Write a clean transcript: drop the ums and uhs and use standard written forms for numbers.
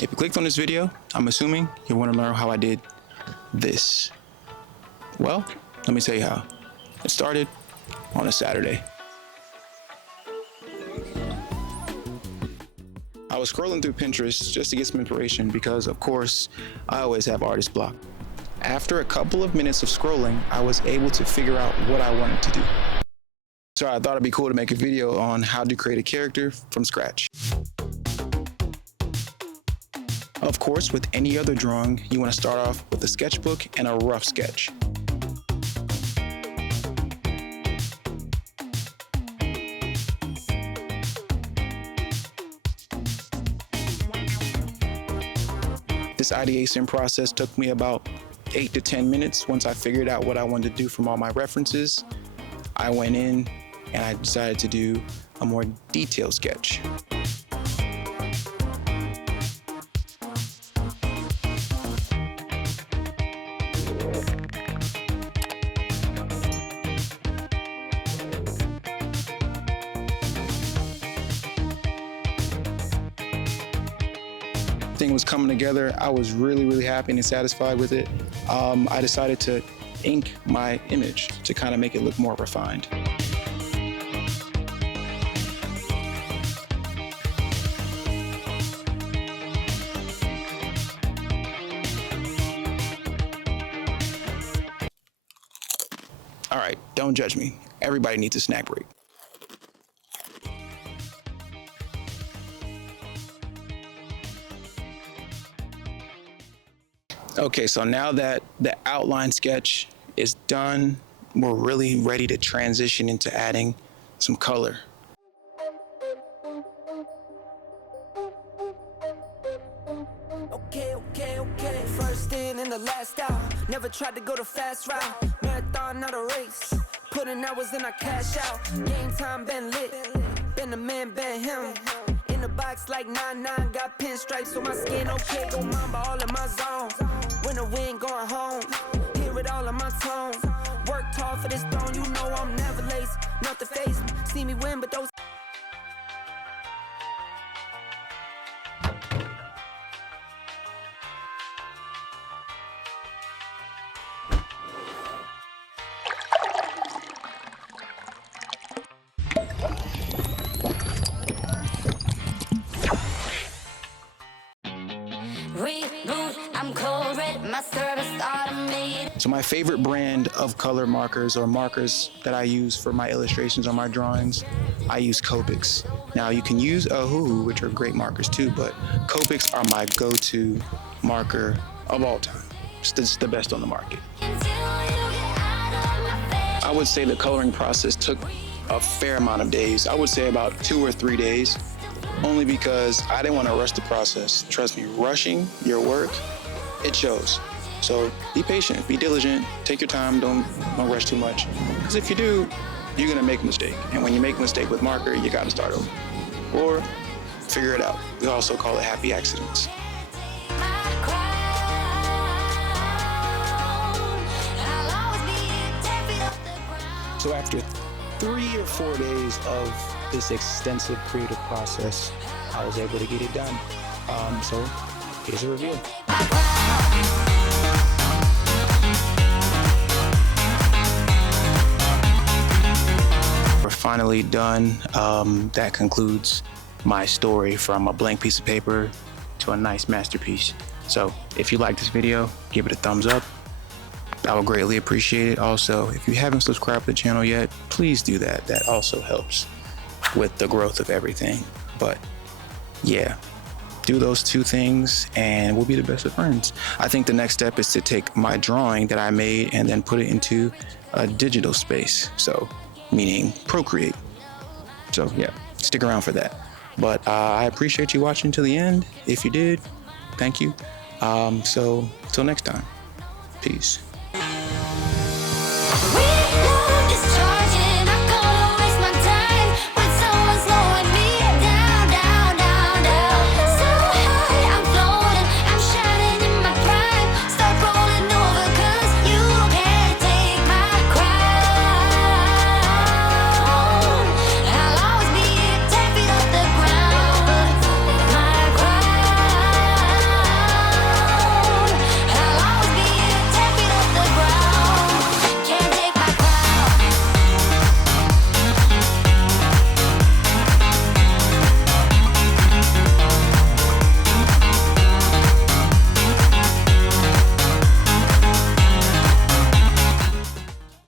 If you clicked on this video, I'm assuming you want to learn how I did this. Well, let me tell you how. It started on a Saturday. I was scrolling through Pinterest just to get some inspiration because, of course, I always have artist block. After a couple of minutes of scrolling, I was able to figure out what I wanted to do. So I thought it'd be cool to make a video on how to create a character from scratch. Of course, with any other drawing, you want to start off with a sketchbook and a rough sketch. This ideation process took me about 8 to 10 minutes. Once I figured out what I wanted to do from all my references, I went in and I decided to do a more detailed sketch. Thing was coming together. I was really happy and satisfied with it. I decided to ink my image to kind of make it look more refined. All right, don't judge me. Everybody needs a snack break. Okay, so now that the outline sketch is done, we're really ready to transition into adding some color. Okay. First in and the last out. Never tried to go the fast route. Marathon, not a race. Put in hours, then I cash out. Game time been lit. Been the man, been him. In the box like 9-9, got pinstripes on my skin. Okay, go mamba all in my zone. When the wind going home, hear it all in my tone. Worked hard for this throne, you know I'm never lazy. Nothing phase me, see me win, but those. So my favorite brand of color markers or markers that I use for my illustrations or my drawings, I use Copics. Now you can use Ahoo, which are great markers too, but Copics are my go-to marker of all time. It's the best on the market. I would say the coloring process took a fair amount of days. I would say about 2 or 3 days, only because I didn't want to rush the process. Trust me, rushing your work, it shows. So be patient, be diligent, take your time, don't rush too much. Because if you do, you're gonna make a mistake. And when you make a mistake with marker, you gotta start over. Or figure it out. We also call it happy accidents. So after 3 or 4 days of this extensive creative process, I was able to get it done. So here's a review. We're finally done. That concludes my story from a blank piece of paper to a nice masterpiece. So if you like this video, give it a thumbs up. I would greatly appreciate it. Also, if you haven't subscribed to the channel yet, please do that. That also helps with the growth of everything. But yeah, do those 2 things and we'll be the best of friends. I think the next step is to take my drawing that I made and then put it into a digital space. So meaning Procreate. So yeah, stick around for that. But I appreciate you watching to the end. If you did, thank you. So till next time, peace.